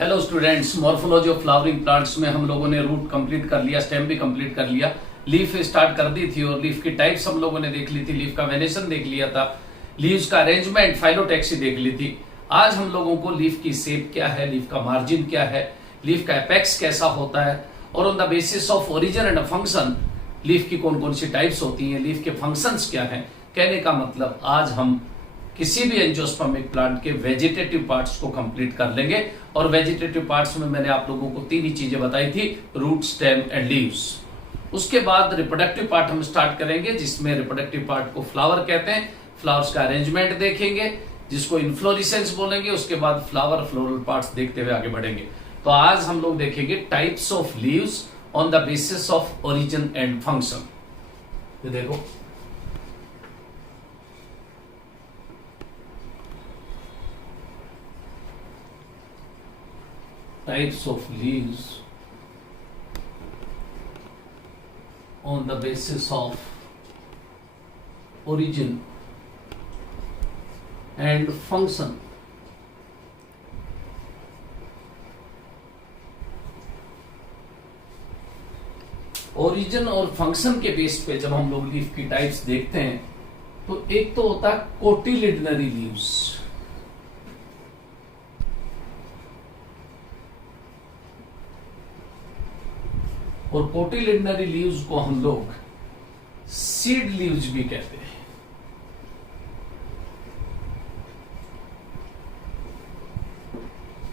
Hello students, morphology of flowering plants में हम लोगों ने रूट कंप्लीट कर लिया, स्टेम भी कंप्लीट कर लिया, लीफ स्टार्ट कर दी थी और लीफ की टाइप्स हम लोगों ने देख ली थी, लीफ का वेनेशन देख लिया था, लीव्स का अरेंजमेंट फाइलोटैक्सी देख ली थी। आज हम लोगों को लीफ की शेप क्या है, लीफ का मार्जिन क्या है, लीफ का एपेक्स कैसा होता है और on the basis of origin and function leaf की कौन कौन सी टाइप्स होती हैं, लीफ के फंक्शंस क्या हैं। कहने का मतलब आज हम किसी भी एंजियोस्पर्मिक प्लांट के वेजिटेटिव पार्ट्स को कंप्लीट कर लेंगे। और वेजिटेटिव पार्ट्स में मैंने आप लोगों को तीन ही चीजें बताई थी, रूट, स्टेम एंड लीव्स। उसके बाद रिप्रोडक्टिव पार्ट हम स्टार्ट करेंगे, जिसमें रिप्रोडक्टिव पार्ट को फ्लावर कहते हैं। फ्लावर्स का अरेंजमेंट देखेंगे, जिसको इन्फ्लोरेसेंस बोलेंगे। उसके बाद फ्लावर फ्लोरल पार्ट्स देखते हुए आगे बढ़ेंगे। तो आज हम लोग देखेंगे types of leaves on the basis of origin and function. ये देखो, types of leaves on the basis of origin and function। Origin और फंक्शन के बेस पे जब हम लोग लीफ की टाइप्स देखते हैं तो एक तो होता है कोटिलिडनरी लीव्स। और कोटिलिडनरी लीव्स को हम लोग सीड लीव्स भी कहते हैं।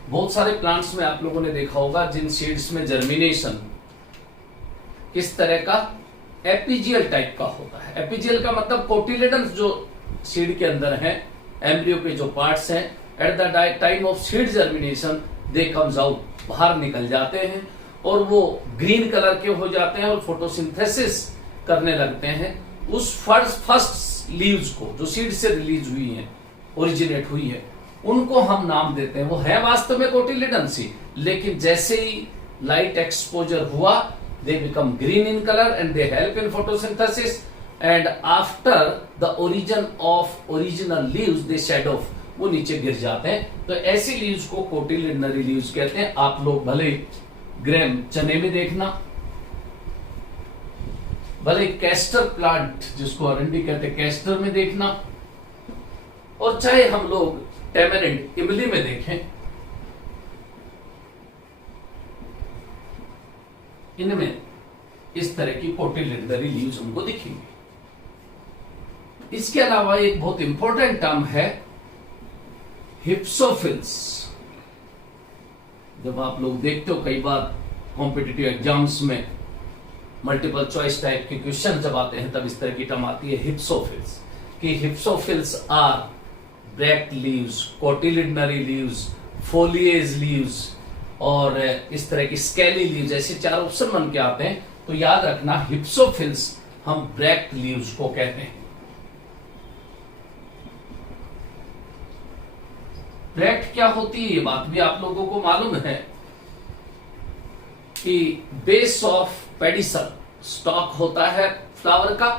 बहुत सारे प्लांट्स में आप लोगों ने देखा होगा जिन सीड्स में जर्मिनेशन किस तरह का, एपिजियल टाइप का होता है। एपिजियल का मतलब कोटिलिडन्स जो सीड के अंदर है, एम्ब्रियो के जो पार्ट्स हैं, at the time of seed germination they comes out, बाहर निकल जाते हैं और वो ग्रीन कलर के हो जाते हैं और फोटोसिंथेसिस करने लगते हैं। उस फर्स्ट लीव्स को जो सीड से रिलीज हुई है, ओरिजिनेट हुई है, उनको हम नाम देते हैं। वो है वास्तव में कोटिलिडन्स, लेकिन जैसे ही लाइट एक्सपोजर हुआ they become green in colour and they help in photosynthesis and after the origin of original leaves they shed off, वो नीचे गिर जाते हैं। तो ऐसी लीव्स को कोटिलिडनरी लीव्स कहते हैं। आप लोग भले ग्रेम चने में देखना, भले कैस्टर प्लांट जिसको अरंडी कहते हैं कैस्टर में देखना, और चाहे हम लोग टेमेरिंड इमली में देखें, इनमें इस तरह की कोटिलिडनरी लीव्स हमको दिखेंगे। इसके अलावा एक बहुत इंपॉर्टेंट टर्म है हिप्सोफिल्स। जब आप लोग देखते हो कई बार कॉम्पिटिटिव एग्जाम्स में मल्टीपल चॉइस टाइप के क्वेश्चन जब आते हैं, तब इस तरह की टर्म आती है हिप्सोफिल्स, कि hypsophylls are bract leaves, cotyledonary leaves, foliage leaves और इस तरह की स्केली लीव्स, ऐसे चार ऑप्शन बन के आते हैं। तो याद रखना हिप्सोफिल्स हम ब्रैक्ट लीव्स को कहते हैं। ब्रैक्ट क्या होती है ये बात भी आप लोगों को मालूम है कि बेस ऑफ पेडिसल स्टॉक होता है फ्लावर का,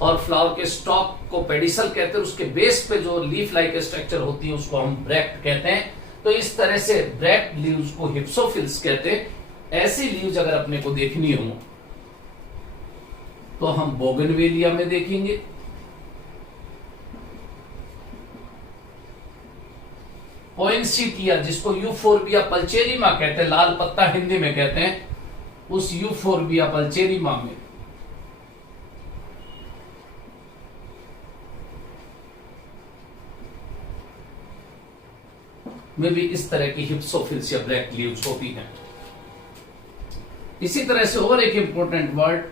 और फ्लावर के स्टॉक को पेडिसल कहते हैं। उसके बेस पे जो लीफ लाइक स्ट्रक्चर होती है उसको हम ब्रैक्ट कहते हैं। तो इस तरह से ब्रैक्ट लीव्स को हिप्सोफिल्स कहते हैं। ऐसी लीव्स अगर अपने को देखनी हो तो हम बोगनवेलिया में देखेंगे, पोइंसेटिया जिसको यूफोर्बिया पल्चेरिमा कहते हैं, लाल पत्ता हिंदी में कहते हैं, उस यूफोर्बिया पल्चेरिमा में भी इस तरह की हिप्सोफिल्स या ब्लैक लीव्स होती हैं। इसी तरह से और एक इंपॉर्टेंट वर्ड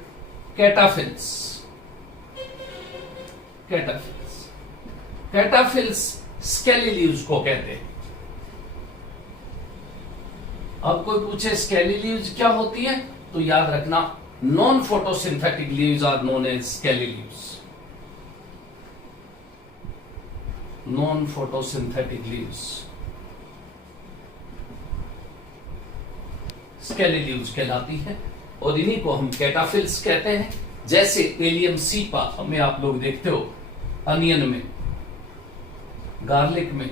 कैटाफिल्स। कैटाफिल्स कैटाफिल्स स्केली लीव्स को कहते हैं। अब कोई पूछे स्केली लीव्स क्या होती है, तो याद रखना non photosynthetic leaves are known as scaly leaves. Non photosynthetic leaves scaly leaves कहलाती है और इन्हीं को हम कैटाफिल्स कहते हैं। जैसे एलियम सीपा हमें आप लोग देखते हो अनियन में, गार्लिक में,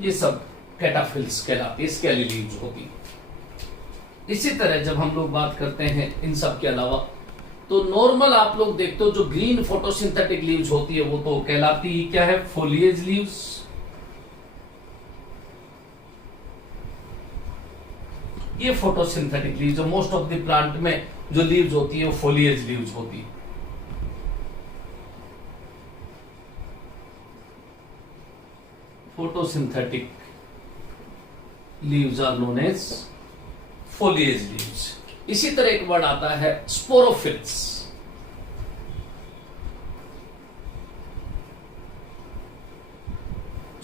ये सब कैटाफिल्स कहलाती है, इसके वाली लीव्स होती। इसी तरह जब हम लोग बात करते हैं इन सब के अलावा, तो नॉर्मल आप लोग देखते हो जो ग्रीन फोटोसिंथेटिक लीव्स होती है वो तो कहलाती ही क्या है, फोलिएज लीव्स। ये फोटोसिंथेटिक लीव्स, जो मोस्ट ऑफ द प्लांट में जो लीव्स होती है वो फोलिएज लीव्स होती है। Photosynthetic leaves are known as foliage leaves. इसी तरह एक वर्ड आता है sporophylls.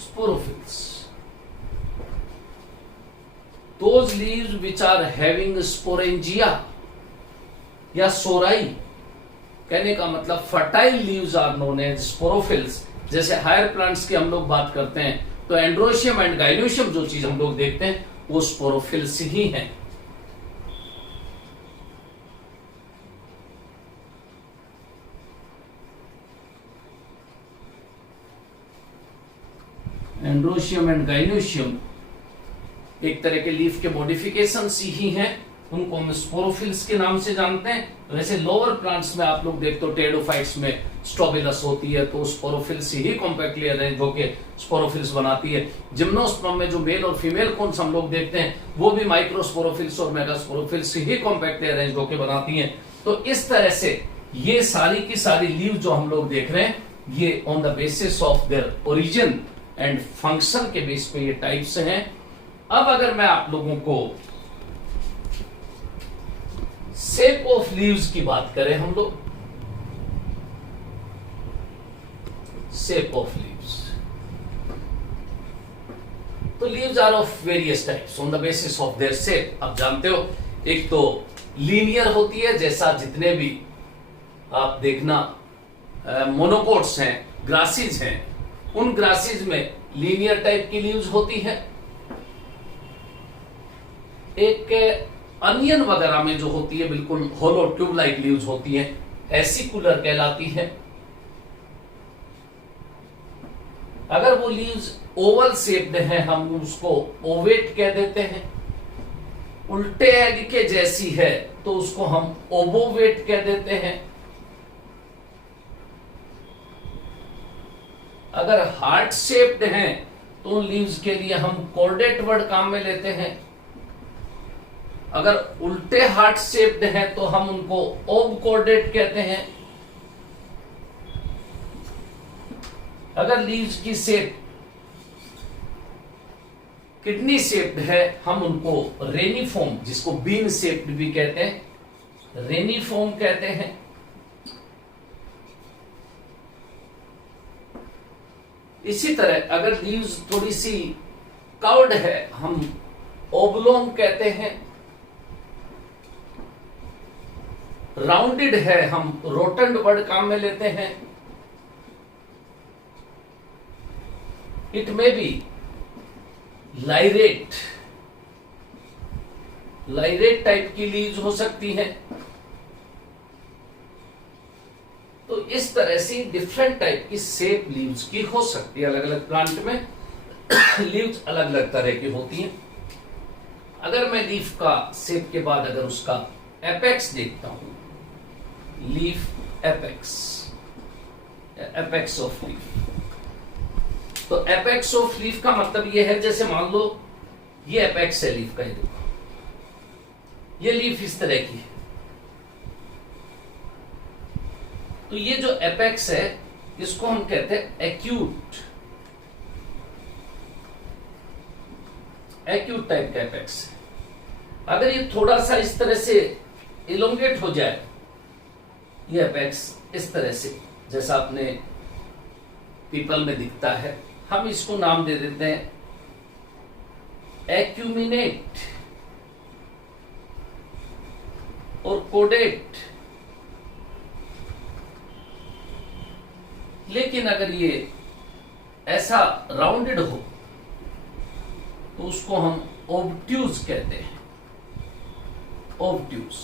Sporophylls, those leaves which are having sporangia या सोराई, कहने का मतलब fertile leaves are known as sporophylls. जैसे हायर प्लांट्स की हम लोग बात करते हैं तो एंड्रोशियम एंड गाइनोशियम जो चीज हम लोग देखते हैं वो स्पोरोफिल्स ही हैं। एंड्रोशियम एंड गाइनोशियम एक तरह के लीफ के मॉडिफिकेशंस ही हैं, उनको हम स्पोरोफिल्स के नाम से जानते हैं। वैसे लोअर प्लांट्स में आप लोग देखते हो टेरिडोफाइट्स में स्ट्रोबिलस होती है तो स्पोरोफिल्स ही कॉम्पैक्टली अरेंज होकर स्पोरोफिल्स बनाती है। जिम्नोस्पर्म में जो मेल और फीमेल कोन्स हम लोग देखते हैं वो भी माइक्रोस्पोरोफिल्स और मेगास्पोरोफिल्स ही कॉम्पैक्टली अरेंज होकर बनाती हैं। तो इस तरह से ये सारी की सारी लीव जो हम लोग देख रहे हैं ये on the basis of there origin and function के बेस पे ये टाइप्स हैं। अब अगर मैं आप लोगों को शेप ऑफ लीव्स की बात करें, हम लोग शेप ऑफ लीव्स, तो leaves are of various types on the basis of their shape. आप जानते हो एक तो लीनियर होती है, जैसा जितने भी आप देखना मोनोकोट्स हैं, ग्रासेस हैं, उन ग्रासेस में लीनियर टाइप की लीव्स होती है। एक अनियन वगैरह में जो होती है बिल्कुल होलो ट्यूब लाइक लीव्स होती है, एसिकुलर कहलाती है। अगर वो लीव्स ओवल शेप्ड है हम उसको ओवेट कह देते हैं। उल्टे एग के जैसी है तो उसको हम ओबोवेट कह देते हैं। अगर हार्ट शेप्ड हैं तो उन लीव्स के लिए हम कॉर्डेट वर्ड काम में लेते हैं। अगर उल्टे हार्ट शेप्ड हैं तो हम उनको ओब कॉर्डेट कहते हैं। अगर लीव्स की शेप किडनी शेप्ड है हम उनको रेनिफॉर्म, जिसको बीन शेप्ड भी कहते हैं, रेनिफॉर्म कहते हैं। इसी तरह अगर लीव्स थोड़ी सी कर्व्ड है हम ओब्लोंग कहते हैं। राउंडेड है हम रोटंड वर्ड काम में लेते हैं। इट मे बी लाइरेट, लाइरेट टाइप की लीव्स हो सकती हैं। तो इस तरह से डिफरेंट टाइप की शेप लीव्स की हो सकती है। अलग अलग प्लांट में लीव्स अलग अलग तरह की होती हैं। अगर मैं लीफ का शेप के बाद अगर उसका एपेक्स देखता हूं, leaf apex, apex of leaf, तो एपेक्स ऑफ लीफ का मतलब यह है जैसे मान लो ये एपेक्स है लीफ का, ये देखो ये लीफ इस तरह की है। तो ये जो एपेक्स है इसको हम कहते हैं एक्यूट, एक्यूट टाइप का एपेक्स है। अगर ये थोड़ा सा इस तरह से इलोंगेट हो जाए, ये एपेक्स इस तरह से जैसा अपने पीपल में दिखता है, हम इसको नाम दे देते हैं एक्यूमिनेट और कोडेट। लेकिन अगर ये ऐसा राउंडेड हो तो उसको हम ओब्ट्यूज कहते हैं, ओब्ट्यूज।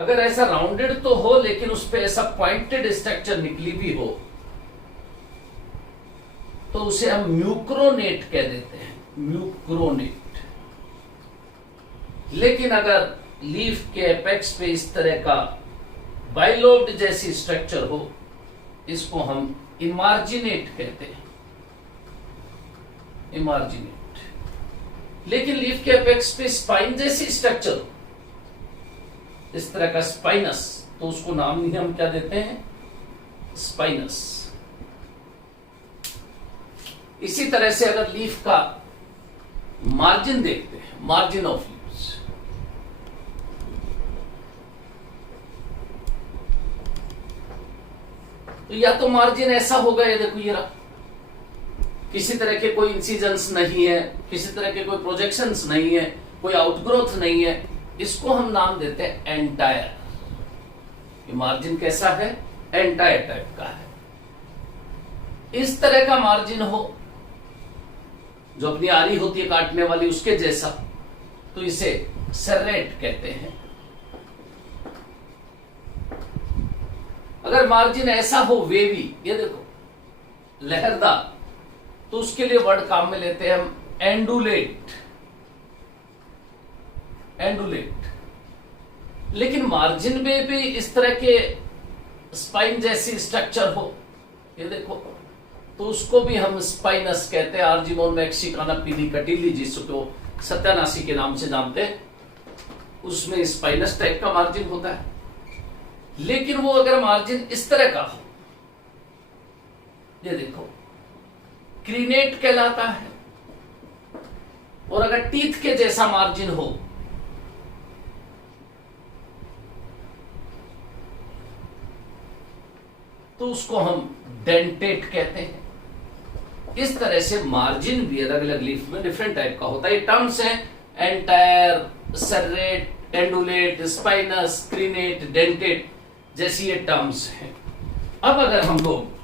अगर ऐसा राउंडेड तो हो लेकिन उस पे ऐसा पॉइंटेड स्ट्रक्चर निकली भी हो तो उसे हम म्यूक्रोनेट कह देते हैं। म्यूक्रोनेट। लेकिन अगर लीफ के एपेक्स पे इस तरह का बाइलोब्ड जैसी स्ट्रक्चर हो, इसको हम इमार्जिनेट कहते हैं, इमार्जिनेट। लेकिन लीफ के एपेक्स पे स्पाइन जैसी स्ट्रक्चर हो, इस तरह का स्पाइनस, तो उसको नाम ही हम क्या देते हैं, स्पाइनस। इसी तरह से अगर लीफ का मार्जिन देखते हैं, मार्जिन ऑफ लीव्स, तो या तो मार्जिन ऐसा होगा, ये देखो ये रहा, किसी तरह के कोई इंसिजन्स नहीं है, किसी तरह के कोई प्रोजेक्शंस नहीं है, कोई आउटग्रोथ नहीं है, इसको हम नाम देते हैं एंटायर। ये मार्जिन कैसा है, एंटायर टाइप का है। इस तरह का मार्जिन हो जो अपनी आरी होती है काटने वाली, उसके जैसा, तो इसे सेरेट कहते हैं। अगर मार्जिन ऐसा हो वेवी, ये देखो लहरदार, तो उसके लिए वर्ड काम में लेते हैं हम एंडुलेट, एंडुलेट। लेकिन मार्जिन में भी इस तरह के स्पाइन जैसी स्ट्रक्चर हो, ये देखो, तो उसको भी हम स्पाइनस कहते हैं। आर्जिमोन मैक्सिकाना पीली कटीली, जिसको सत्यानाशी के नाम से जानते हैं, उसमें स्पाइनस टाइप का मार्जिन होता है। लेकिन वो अगर मार्जिन इस तरह का हो, ये देखो, क्रीनेट कहलाता है। और अगर टीथ के जैसा मार्जिन हो, तो उसको हम डेंटेट कहते हैं। इस तरह से मार्जिन भी अलग अलग लीफ में डिफरेंट टाइप का होता है। ये टर्म्स हैं एंटायर, सर्रेट, एंडुलेट, स्पाइनस, क्रीनेट, डेंटेट जैसी ये टर्म्स हैं। अब अगर हम लोग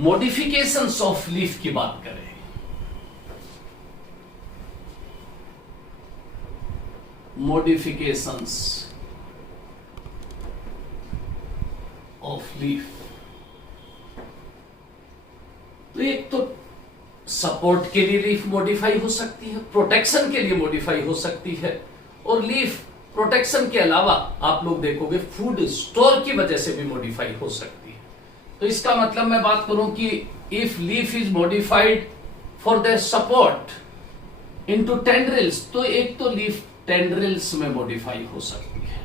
मॉडिफिकेशंस ऑफ लीफ की बात करें, मॉडिफिकेशंस ऑफ लीफ, तो एक तो सपोर्ट के लिए लीफ मॉडिफाई हो सकती है, प्रोटेक्शन के लिए मॉडिफाई हो सकती है, और लीफ प्रोटेक्शन के अलावा आप लोग देखोगे फूड स्टोर की वजह से भी मॉडिफाई हो सकती है। तो इसका मतलब मैं बात करूं कि if leaf is modified for the support into tendrils, तो एक तो लीफ टेंड्रिल्स में मॉडिफाई हो सकती है।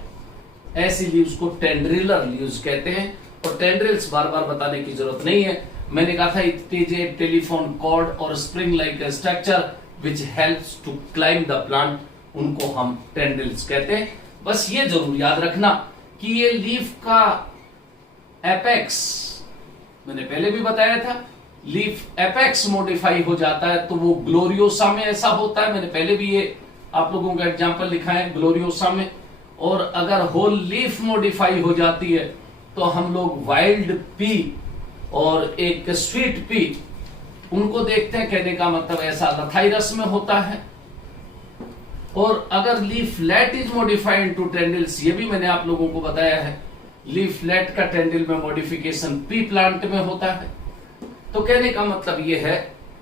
ऐसी लीव्स को टेंड्रिलर लीव्स कहते हैं। और टेंड्रिल्स बार बार बताने की जरूरत नहीं है, मैंने कहा था it is a telephone cord और spring like structure which helps to climb the plant, उनको हम टेंड्रिल्स कहते हैं। बस ये जरूर याद रखना कि ये लीफ का एपेक्स, मैंने पहले भी बताया था, लीफ एपेक्स मॉडिफाई हो जाता है तो वो ग्लोरियोसा में ऐसा होता है। मैंने पहले भी ये आप लोगों का एग्जांपल लिखा है ग्लोरियोसा में। और अगर होल लीफ मॉडिफाई हो जाती है तो हम लोग वाइल्ड पी और एक स्वीट पी, उनको देखते हैं। कहने का मतलब ऐसा लथाइरस में होता है। और अगर leaflet is modified into tendrils, ये भी मैंने आप लोगों को बताया है, लीफ लेट का टेंडिल में मॉडिफिकेशन पी प्लांट में होता है। तो कहने का मतलब ये है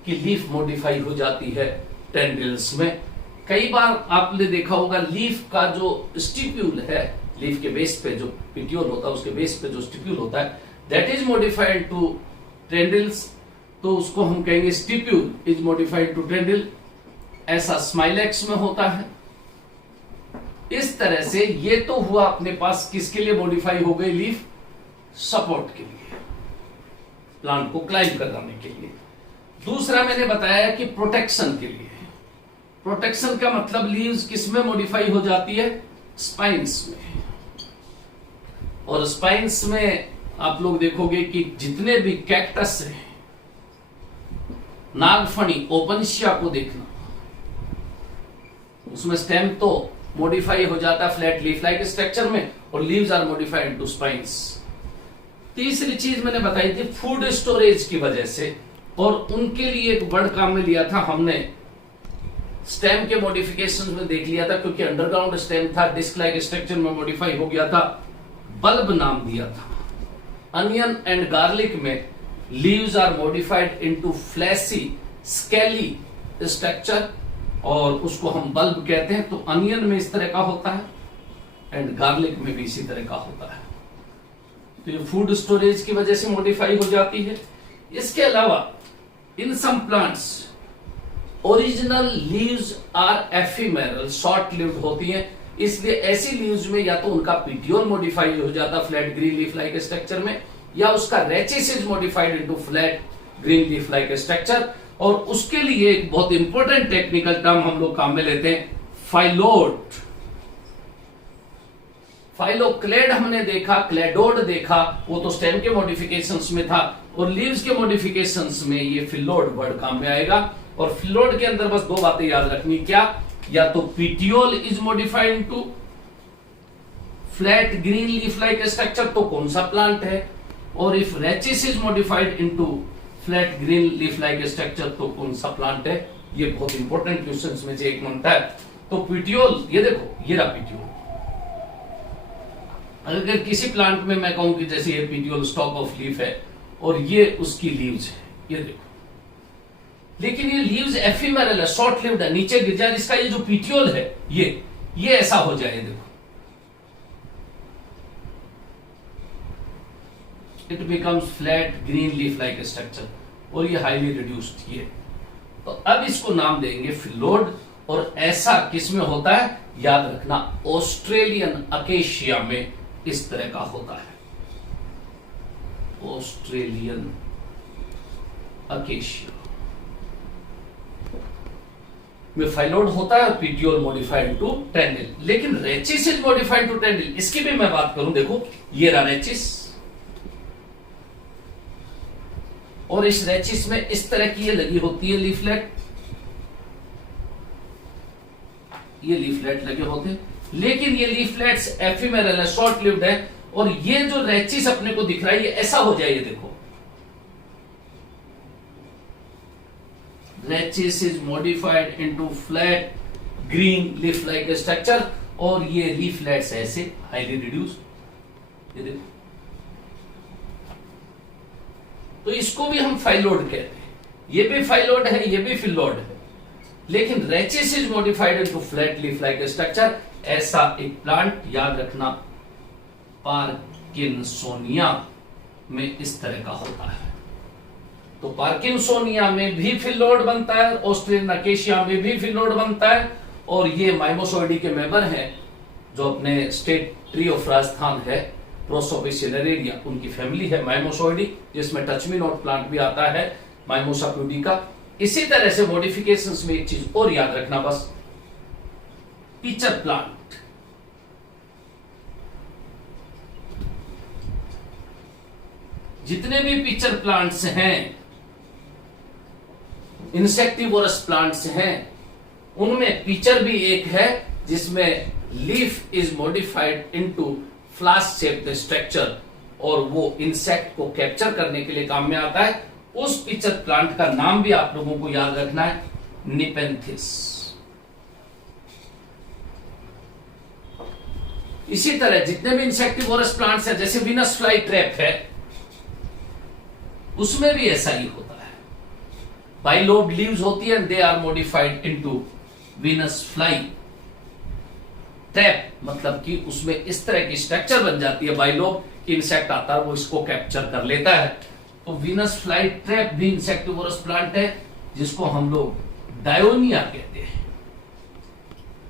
कि लीफ मॉडिफाई हो जाती है टेंडिल्स में। कई बार आपने देखा होगा लीफ का जो स्टिप्यूल है, लीफ के बेस पे जो पिट्यूल होता है, उसके बेस पे जो स्टिप्यूल होता है, दैट इज मॉडिफाइड टू टेंडिल्स, तो उसको हम कहेंगे स्टिप्यूल इज मॉडिफाइड टू टेंडिल। ऐसा स्माइलेक्स में होता है। इस तरह से ये तो हुआ अपने पास किसके लिए मॉडिफाई हो गई लीफ, सपोर्ट के लिए, प्लांट को क्लाइंब कराने के लिए। दूसरा मैंने बताया कि प्रोटेक्शन के लिए। प्रोटेक्शन का मतलब लीव्स किस में मॉडिफाई हो जाती है, स्पाइन्स में। और स्पाइन्स में आप लोग देखोगे कि जितने भी कैक्टस हैं, नागफनी, ओपनशिया को देखना, उसमें स्टेम तो मॉडिफाई हो जाता है फ्लैट लीफ लाइक स्ट्रक्चर में, और leaves are modified to spines. तीसरी चीज मैंने बताई थी फूड स्टोरेज की वजह से, और उनके लिए एक वर्ड काम में लिया था हमने, स्टेम के मॉडिफिकेशन में देख लिया था, क्योंकि अंडरग्राउंड स्टेम था, डिस्क लाइक स्ट्रक्चर में मॉडिफाई हो गया था, बल्ब नाम दिया था। अनियन एंड गार्लिक में leaves are modified into fleshy, scaly structure और उसको हम बल्ब कहते हैं। तो अनियन में इस तरह का होता है एंड गार्लिक में भी इसी तरह का होता है। तो ये फूड स्टोरेज की वजह से मॉडिफाई हो जाती है। इसके अलावा in some plants original leaves are ephemeral, short lived होती हैं, इसलिए ऐसी लीव्स में या तो उनका पीटियोल मॉडिफाई हो जाता flat green leaf like structure में, या उसका rachis is modified into flat green leaf like structure. और उसके लिए एक बहुत इंपॉर्टेंट टेक्निकल टर्म हम लोग काम में लेते हैं, फाइलोड। फाइलोक्लेड हमने देखा, क्लेडोड देखा, वो तो स्टेम के मॉडिफिकेशंस में था, और लीव्स के मॉडिफिकेशंस में ये फिलोड वर्ड काम में आएगा। और फिलोड के अंदर बस दो बातें याद रखनी, क्या, या तो petiole is modified into flat green leaf like structure, तो कौन सा प्लांट है, और if rachis is modified into flat green leaf like structure, तो कौन सा प्लांट है। ये बहुत इंपॉर्टेंट क्वेश्चंस में से एक बनता है। तो पीटियोल, ये देखो, ये रहा पीटियोल। अगर किसी प्लांट में मैं कहूं कि जैसे ये पीटियोल स्टॉक ऑफ लीफ है और ये उसकी लीव्स है, ये देखो, लेकिन ये लीव्स एफिमेरल है, शॉर्ट लिव्ड है, नीचे गिर जाए, इसका ये जो पीटियोल है ये ऐसा हो जाए, देखो, it becomes flat green leaf like structure, और ये हाईली रिड्यूस्ड। ये तो अब इसको नाम देंगे फिलोड। और ऐसा किसमें होता है, याद रखना, ऑस्ट्रेलियन अकेशिया में इस तरह का होता है, ऑस्ट्रेलियन अकेशिया में फाइलोड होता है, पीटियोल मॉडिफाइड टू टेंडिल। लेकिन rachis is modified to tendril, इसकी भी मैं बात करूं, देखो ये रहा रेचिस, और इस रेचिस में इस तरह की ये लगी होती है लीफलेट, ये लीफलेट लगे होते हैं, लेकिन ये लीफलेट्स एफिमेरल है, शॉर्ट लिव्ड है, और ये जो रेचिस अपने को दिख रहा है ये ऐसा हो जाए, ये देखो, rachis is modified into flat green leaf like structure, और ये लीफलेट्स ऐसे हाईली रिड्यूस, ये देखो। तो इसको भी हम फाइलोड कहते हैं, ये भी फाइलोड है, ये भी फिलोड है, लेकिन rachis is modified into flat leaf like structure. ऐसा एक प्लांट याद रखना पार्किंसोनिया में इस तरह का होता है। तो पार्किंसोनिया में भी फिलोड बनता है, ऑस्ट्रेलियन अकेशिया में भी फिलोड बनता है, और ये माइमोसोइडी के मेंबर हैं जो अपने स्टेट ट्री ऑफ राजस्थान है, प्रोसोपिसिलरेरिया, उनकी फैमिली है माइमोसोइडी, जिसमें टचमी नोट प्लांट भी आता है माइमोसा प्यूडिका। इसी तरह से मॉडिफिकेशंस में एक चीज और याद रखना, बस पिचर प्लांट, जितने भी पिचर प्लांट्स हैं, इंसेक्टिवोरस प्लांट्स हैं, उनमें पिचर भी एक है जिसमें leaf is modified into flask shaped structure, और वो इंसेक्ट को कैप्चर करने के लिए काम में आता है। उस पिचर प्लांट का नाम भी आप लोगों को याद रखना है, निपेंथिस। इसी तरह जितने भी इंसेक्टिवोरस प्लांट्स हैं, जैसे वीनस फ्लाई ट्रैप है, उसमें भी ऐसा ही होता है, बाइलोब लीव्स होती है, they are modified into Venus fly trap, मतलब कि उसमें इस तरह की स्ट्रक्चर बन जाती है, बाइलोब, इंसेक्ट आता है वो इसको कैप्चर कर लेता है। तो वीनस फ्लाई ट्रैप भी इंसेक्टिवोरस प्लांट है, जिसको हम लोग डायोनिया कहते हैं।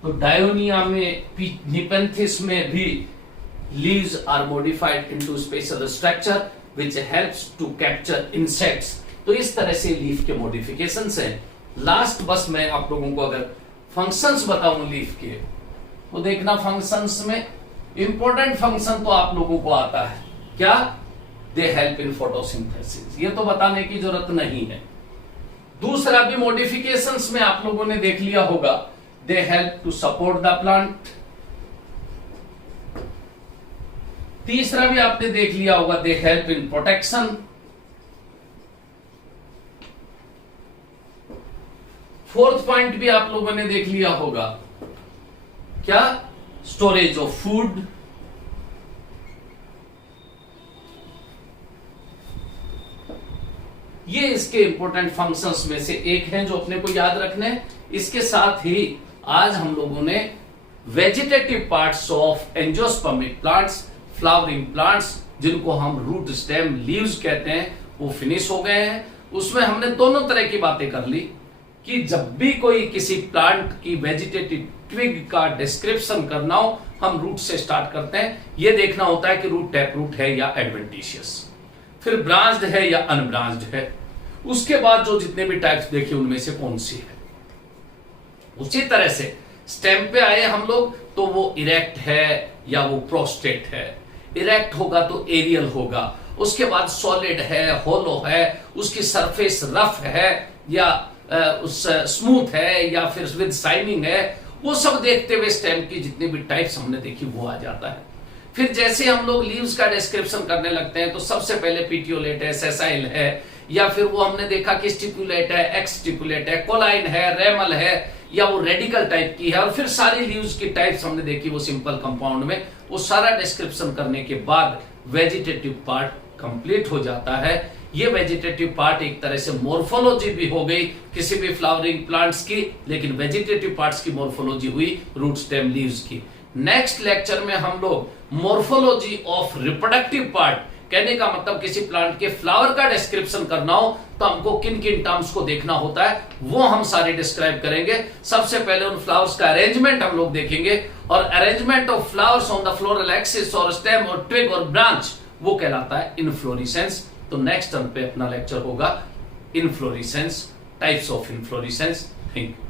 तो डायोनिया में, निपेंथिस में भी leaves are modified into special structure which helps to capture insects. तो इस तरह से लीफ के मॉडिफिकेशंस हैं। लास्ट बस मैं आप लोगों को अगर फंक्शंस बताऊं लीफ के, तो देखना फंक्शंस में इंपॉर्टेंट फंक्शन तो आप लोगों को आता है, क्या, दे हेल्प इन फोटोसिंथेसिस, ये तो बताने की जरूरत नहीं है। दूसरा भी मॉडिफिकेशंस में आप लोगों ने देख लिया होगा, they help to support the plant. तीसरा भी आपने देख लिया होगा, they help in protection. Fourth point भी आप लोगों ने देख लिया होगा, क्या, स्टोरेज ऑफ फूड। ये इसके इंपॉर्टेंट फंक्शंस में से एक हैं जो अपने को याद रखने हैं। इसके साथ ही आज हम लोगों ने vegetative parts of angiospermic plants, flowering plants, जिनको हम रूट, स्टेम, लीव्स कहते हैं, वो फिनिश हो गए हैं। उसमें हमने दोनों तरह की बातें कर ली कि जब भी कोई किसी प्लांट की वेजिटेटिव ट्विग का डिस्क्रिप्शन करना हो, हम रूट से स्टार्ट करते हैं। यह देखना होता है कि रूट टैप रूट है या एडवेंटिशियस, फिर ब्रांच्ड है या अनब्रांच्ड है। उसके बाद जो जितने भी टाइप्स देखे उनमें से कौन सी है। उसी तरह से स्टेम पे आए हम लोग, तो वो इरेक्ट है या वो प्रोस्टेट है। इरेक्ट होगा तो एरियल होगा। उसके बाद सॉलिड है, होलो है, उसकी सरफेस रफ है या उस स्मूथ है या फिर विद शाइनिंग है। वो सब देखते हुए स्टेम की जितनी भी टाइप्स हमने देखी वो आ जाता है। फिर जैसे हम लोग लीव्स का डिस्क्रिप्शन करने लगते हैं तो सबसे पहले पीटियोलेट है, सेसाइल है, या फिर वो हमने देखा कि स्टिपुलेट है, एक्स स्टिपुलेट है, कोलाइन है, रेमल है, या वो रेडिकल टाइप की है। और फिर सारी लीव्स की टाइप्स हमने देखी वो सिंपल कंपाउंड में। वो सारा डिस्क्रिप्शन करने के बाद वेजिटेटिव पार्ट कंप्लीट हो जाता है। ये वेजिटेटिव पार्ट एक तरह से मोर्फोलॉजी भी हो गई किसी भी फ्लावरिंग प्लांट्स की, लेकिन वेजिटेटिव पार्ट्स की मोर्फोलॉजी हुई रूट, स्टेम, लीव्स की। नेक्स्ट लेक्चर में हम लोग मोर्फोलॉजी ऑफ रिप्रोडक्टिव पार्ट, कहने का मतलब किसी प्लांट के फ्लावर का डिस्क्रिप्शन करना हो तो हमको किन किन टर्म्स को देखना होता है वो हम सारे डिस्क्राइब करेंगे। सबसे पहले उन फ्लावर्स का अरेंजमेंट हम लोग देखेंगे, और arrangement of flowers on the floral axis और स्टेम और ट्विग और ब्रांच वो कहलाता है इनफ्लोरेसेंस। तो नेक्स्ट टर्म पे अपना लेक्चर होगा inflorescence, types of inflorescence. Thank you.